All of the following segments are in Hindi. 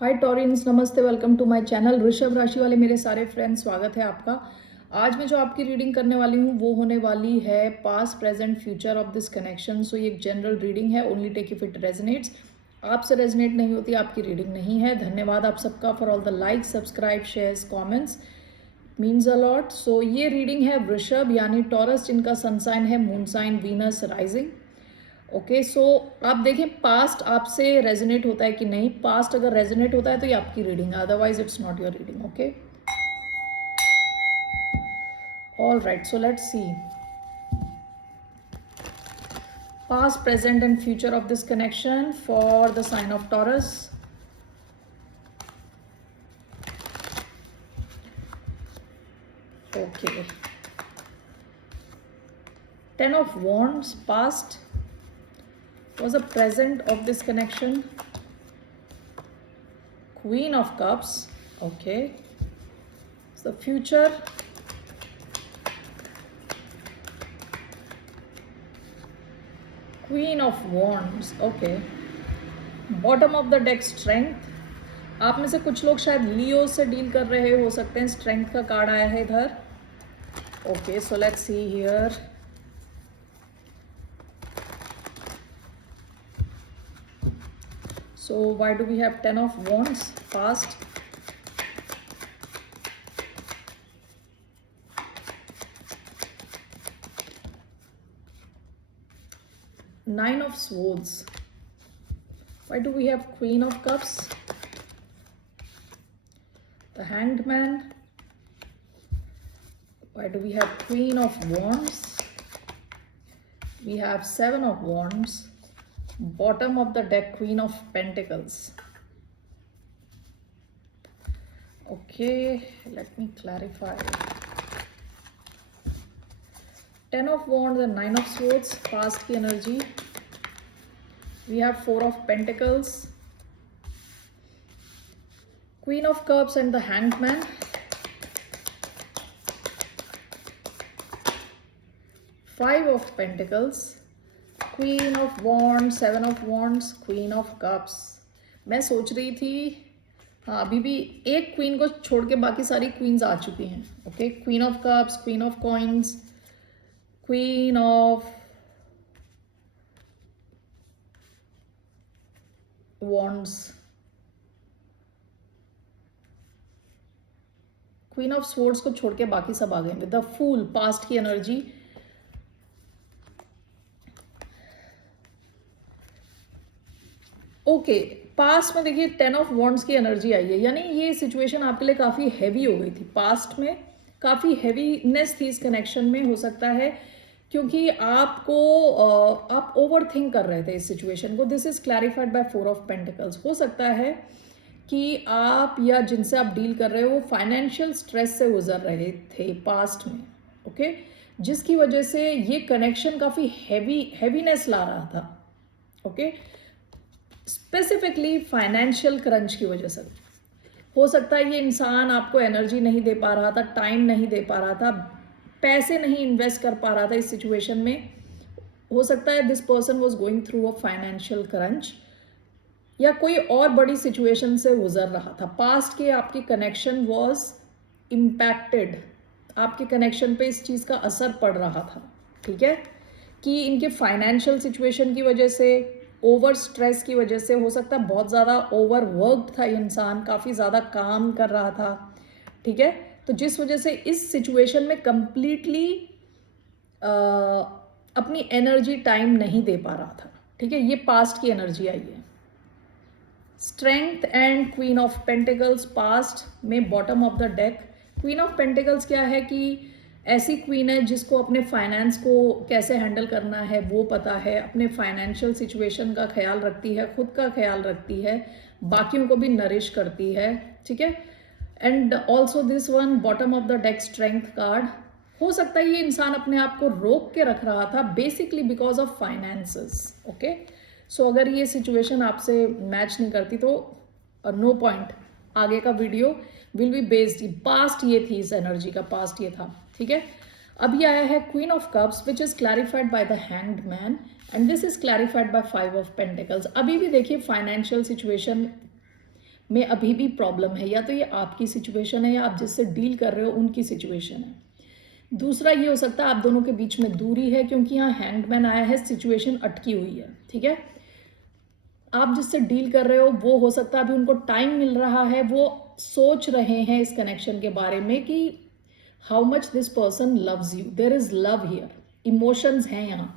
हाय टॉरिन्स, नमस्ते, वेलकम टू माय चैनल। वृषभ राशि वाले मेरे सारे फ्रेंड्स, स्वागत है आपका। आज मैं जो आपकी रीडिंग करने वाली हूँ वो होने वाली है past present future of this connection. So ये एक जनरल रीडिंग है, only take if it resonates. आपसे रेजनेट नहीं होती आपकी रीडिंग नहीं है। धन्यवाद आप सबका for all the like, subscribe, shares, comments, means a lot. So ये रीडिंग है वृषभ यानी टॉरस, जिनका सन साइन है moon sign Venus rising. Okay, so आप देखें पास्ट आपसे रेजोनेट होता है कि नहीं। पास्ट अगर रेजोनेट होता है तो ये आपकी रीडिंग है, otherwise it's not your reading. Okay, all right, so let's see past, present and future of this connection for the sign of Taurus. Okay, 10 of wands past was a present of this connection. Queen of cups, okay, so the future, Queen of wands, okay, bottom of the deck strength. आप में से कुछ लोग शायद लियो से डील कर रहे हो सकते हैं। स्ट्रेंथ का कार्ड आया है इधर। Okay, so let's see here. So why do we have 10 of wands past? Nine of swords. Why do we have Queen of cups? The hanged man. Why do we have Queen of wands? We have Seven of wands. Bottom of the deck, Queen of pentacles. Okay, let me clarify. 10 of wands and 9 of swords, past की energy. We have 4 of pentacles, Queen of cups and the hanged man. 5 of pentacles, Queen of wands, 7 of wands, Queen of cups. मैं सोच रही थी हाँ, अभी भी एक क्वीन को छोड़ के बाकी सारी क्वींस आ चुकी हैं। Okay, queen of cups, queen of coins, queen of wands, queen of swords को छोड़ के बाकी सब आ गए विद द फूल, पास्ट की एनर्जी। ओके, पास्ट में देखिए 10 ऑफ वॉन्ड्स की एनर्जी आई है, यानी ये सिचुएशन आपके लिए काफ़ी हैवी हो गई थी। पास्ट में काफ़ी हैवीनेस थी इस कनेक्शन में, हो सकता है क्योंकि आपको आप ओवर थिंक कर रहे थे इस सिचुएशन को। This is clarified by 4 of pentacles. हो सकता है कि आप या जिनसे आप डील कर रहे हो वो फाइनेंशियल स्ट्रेस से गुजर रहे थे पास्ट में। ओके, जिसकी वजह से ये कनेक्शन काफ़ी हैवीनेस ला रहा था। ओके, स्पेसिफिकली फाइनेंशियल क्रंच की वजह से हो सकता है ये इंसान आपको एनर्जी नहीं दे पा रहा था, टाइम नहीं दे पा रहा था, पैसे नहीं इन्वेस्ट कर पा रहा था इस सिचुएशन में। हो सकता है this person was going through a financial crunch या कोई और बड़ी सिचुएशन से गुजर रहा था। पास्ट के आपकी कनेक्शन वाज इम्पैक्टेड, आपके कनेक्शन पे इस चीज़ का असर पड़ रहा था। ठीक है, कि इनके फाइनेंशियल सिचुएशन की वजह से, ओवर स्ट्रेस की वजह से, हो सकता है बहुत ज़्यादा ओवर वर्कड था इंसान, काफ़ी ज़्यादा काम कर रहा था। ठीक है, तो जिस वजह से इस सिचुएशन में कंप्लीटली अपनी एनर्जी, टाइम नहीं दे पा रहा था। ठीक है, ये पास्ट की एनर्जी आई है। Strength and queen of pentacles past में bottom of the deck. Queen of pentacles क्या है कि ऐसी क्वीन है जिसको अपने फाइनेंस को कैसे हैंडल करना है वो पता है, अपने फाइनेंशियल सिचुएशन का ख्याल रखती है, खुद का ख्याल रखती है, बाकियों को भी नरिश करती है। ठीक है, and also this one bottom of the deck strength card. हो सकता है ये इंसान अपने आप को रोक के रख रहा था basically because of finances. Okay, so अगर ये सिचुएशन आपसे मैच नहीं करती तो नो पॉइंट, आगे का video will be based. Past ये थी, इस एनर्जी का पास्ट ये था। ठीक है, अभी आया है queen of cups which is clarified by the hanged man and this is clarified by 5 of pentacles. अभी भी देखिए फाइनेंशियल सिचुएशन में अभी भी प्रॉब्लम है, या तो ये आपकी सिचुएशन है या आप जिससे डील कर रहे हो उनकी सिचुएशन है। दूसरा ये हो सकता है आप दोनों के बीच में दूरी है, क्योंकि यहाँ हैंगमैन आया है, सिचुएशन अटकी हुई है, ठीक है। आप जिससे डील कर रहे हो वो हो सकता है अभी उनको टाइम मिल रहा है, वो सोच रहे हैं इस कनेक्शन के बारे में कि how much this person loves you, there is love here, emotions हैं यहाँ।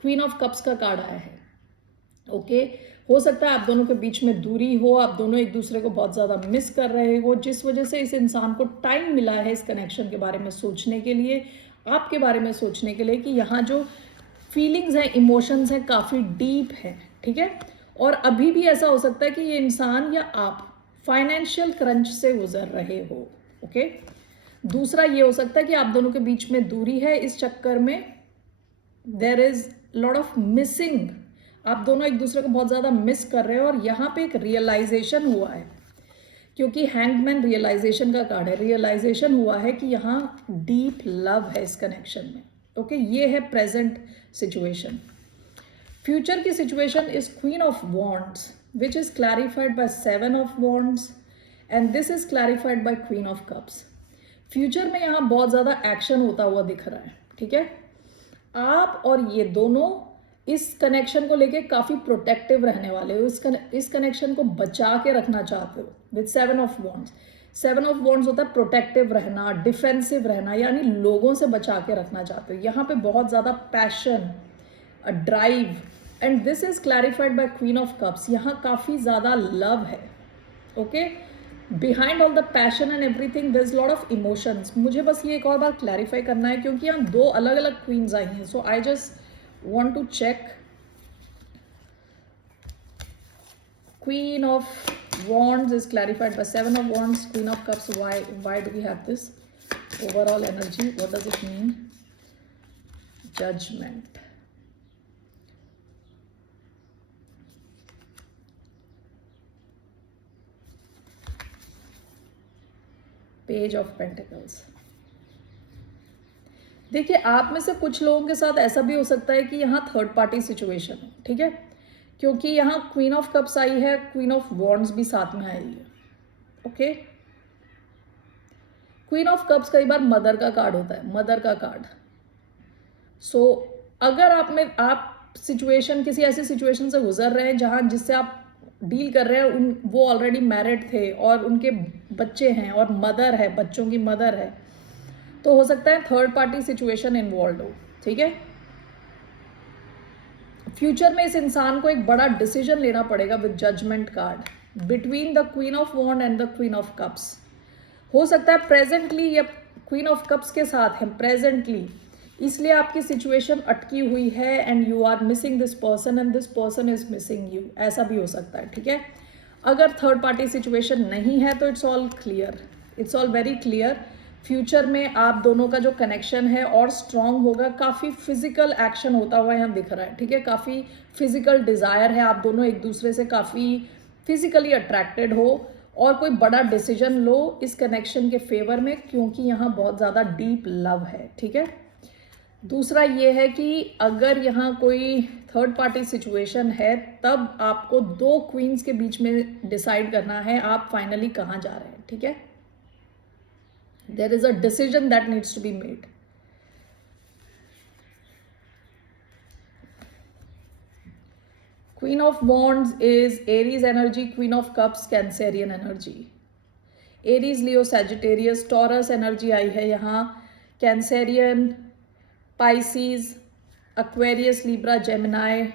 क्वीन ऑफ कप्स का कार्ड आया है, ओके। हो सकता है आप दोनों के बीच में दूरी हो, आप दोनों एक दूसरे को बहुत ज़्यादा मिस कर रहे हो, जिस वजह से इस इंसान को टाइम मिला है इस कनेक्शन के बारे में सोचने के लिए, आपके बारे में सोचने के लिए कि यहाँ जो फीलिंग्स हैं, इमोशंस हैं, काफ़ी डीप है, ठीक है। और अभी भी ऐसा हो सकता है कि ये इंसान या आप फाइनेंशियल क्रंच से गुजर रहे हो, ओके। दूसरा ये हो सकता है कि आप दोनों के बीच में दूरी है, इस चक्कर में there is lot of missing, आप दोनों एक दूसरे को बहुत ज़्यादा मिस कर रहे हो। और यहाँ पे एक रियलाइजेशन हुआ है, क्योंकि हैंगमैन रियलाइजेशन का कार्ड है, रियलाइजेशन हुआ है कि यहाँ डीप लव है इस कनेक्शन में, ओके। ये है प्रेजेंट सिचुएशन। फ्यूचर की situation is queen of wands which is clarified by 7 of wands and this is clarified by queen of cups. Future में यहाँ बहुत ज़्यादा एक्शन होता हुआ दिख रहा है, ठीक है। आप और ये दोनों इस कनेक्शन को लेके काफ़ी प्रोटेक्टिव रहने वाले हो, इस कनेक्शन को बचा के रखना चाहते हो with 7 of wands. 7 of wands होता है प्रोटेक्टिव रहना, डिफेंसिव रहना, यानी लोगों से बचा के रखना चाहते हो। यहाँ पे बहुत ज़्यादा passion, drive, and this is clarified by queen of cups. यहाँ काफ़ी ज़्यादा लव है, okay. Behind all the passion and everything there is lot of emotions. मुझे बस ये एक और बार क्लैरिफाई करना है, क्योंकि यहाँ दो अलग अलग क्वींस आई हैं, so I just want to check. Queen of Wands is clarified by 7 of Wands. Queen of Cups, why do we have this? Overall energy, what does it mean? Judgment. Page of Pentacles. देखिए, आप में से कुछ लोगों के साथ ऐसा भी हो सकता है कि यहाँ थर्ड पार्टी सिचुएशन है, ठीक है, क्योंकि यहाँ क्वीन ऑफ कप्स आई है, क्वीन ऑफ वॉन्ड्स भी साथ में आई है, ओके। क्वीन ऑफ कप्स कई बार मदर का कार्ड होता है, मदर का कार्ड। सो अगर आप सिचुएशन, किसी ऐसी सिचुएशन से गुजर रहे हैं जहाँ जिससे आप डील कर रहे हैं, वो ऑलरेडी मैरिड थे और उनके बच्चे हैं और मदर है, बच्चों की मदर है, तो हो सकता है थर्ड पार्टी सिचुएशन इन्वॉल्व हो, ठीक है। फ्यूचर में इस इंसान को एक बड़ा डिसीजन लेना पड़ेगा with judgement card between the queen of wand and the queen of cups. हो सकता है प्रेजेंटली या क्वीन ऑफ कप्स के साथ है प्रेजेंटली, इसलिए आपकी सिचुएशन अटकी हुई है and you are missing this person and this person is missing you, ऐसा भी हो सकता है, ठीक है। अगर थर्ड पार्टी सिचुएशन नहीं है तो it's all clear, it's all very clear. Future में आप दोनों का जो कनेक्शन है और स्ट्रॉन्ग होगा, काफ़ी फिजिकल एक्शन होता हुआ यहाँ दिख रहा है, ठीक है। काफ़ी फिजिकल डिज़ायर है, आप दोनों एक दूसरे से काफ़ी फिजिकली अट्रैक्टेड हो और कोई बड़ा डिसीजन लो इस कनेक्शन के फेवर में, क्योंकि यहाँ बहुत ज़्यादा डीप लव है, ठीक है। दूसरा ये है कि अगर यहाँ कोई थर्ड पार्टी सिचुएशन है, तब आपको दो क्वींस के बीच में डिसाइड करना है आप फाइनली कहाँ जा रहे हैं, ठीक है। There is a decision that needs to be made. Queen of Wands is Aries energy, Queen of Cups Cancerian energy. Aries, Leo, Sagittarius, Taurus energy आई है यहाँ, Cancerian, Pisces, Aquarius, Libra, Gemini,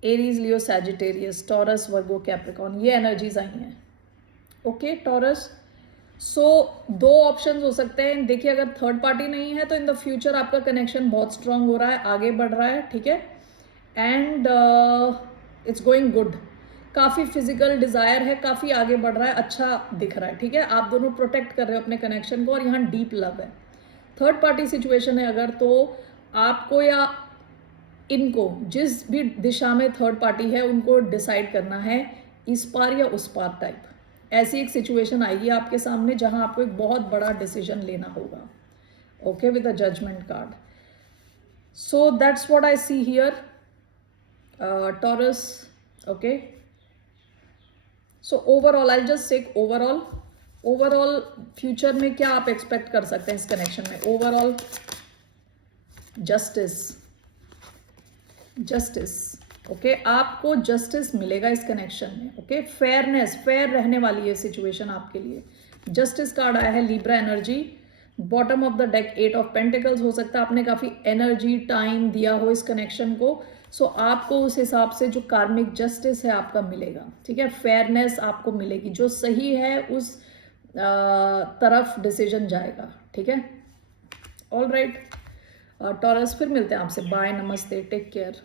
Aries, Leo, Sagittarius, Taurus, Virgo, Capricorn, ये energies आई हैं, ओके। Taurus, सो दो ऑप्शंस हो सकते हैं। देखिए, अगर थर्ड पार्टी नहीं है तो इन द फ्यूचर आपका कनेक्शन बहुत स्ट्रांग हो रहा है, आगे बढ़ रहा है, ठीक है, एंड इट्स गोइंग गुड। काफ़ी फिजिकल डिज़ायर है, काफ़ी आगे बढ़ रहा है, अच्छा दिख रहा है, ठीक है। आप दोनों प्रोटेक्ट कर रहे हो अपने कनेक्शन को और यहाँ डीप लव है। थर्ड पार्टी सिचुएशन है अगर, तो आपको या इनको, जिस भी दिशा में थर्ड पार्टी है उनको डिसाइड करना है, इस पार या उस पार टाइप। ऐसी एक सिचुएशन आएगी आपके सामने जहां आपको एक बहुत बड़ा डिसीजन लेना होगा, okay, with a judgement card. So that's what I see here, Taurus, okay. So overall I just say overall future में क्या आप एक्सपेक्ट कर सकते हैं इस कनेक्शन में? ओवरऑल जस्टिस ओके, आपको जस्टिस मिलेगा इस कनेक्शन में. ओके, फेयरनेस, फेयर रहने वाली है सिचुएशन आपके लिए. जस्टिस कार्ड आया है, Libra energy. Bottom of the deck 8 of pentacles. हो सकता है आपने काफ़ी एनर्जी टाइम दिया हो इस कनेक्शन को. सो आपको उस हिसाब से जो कार्मिक जस्टिस है आपका मिलेगा. ठीक है, फेयरनेस आपको मिलेगी. जो सही है उस तरफ डिसीजन जाएगा. ठीक है, ऑल राइट टॉरस, फिर मिलते हैं आपसे. बाय, नमस्ते, टेक केयर.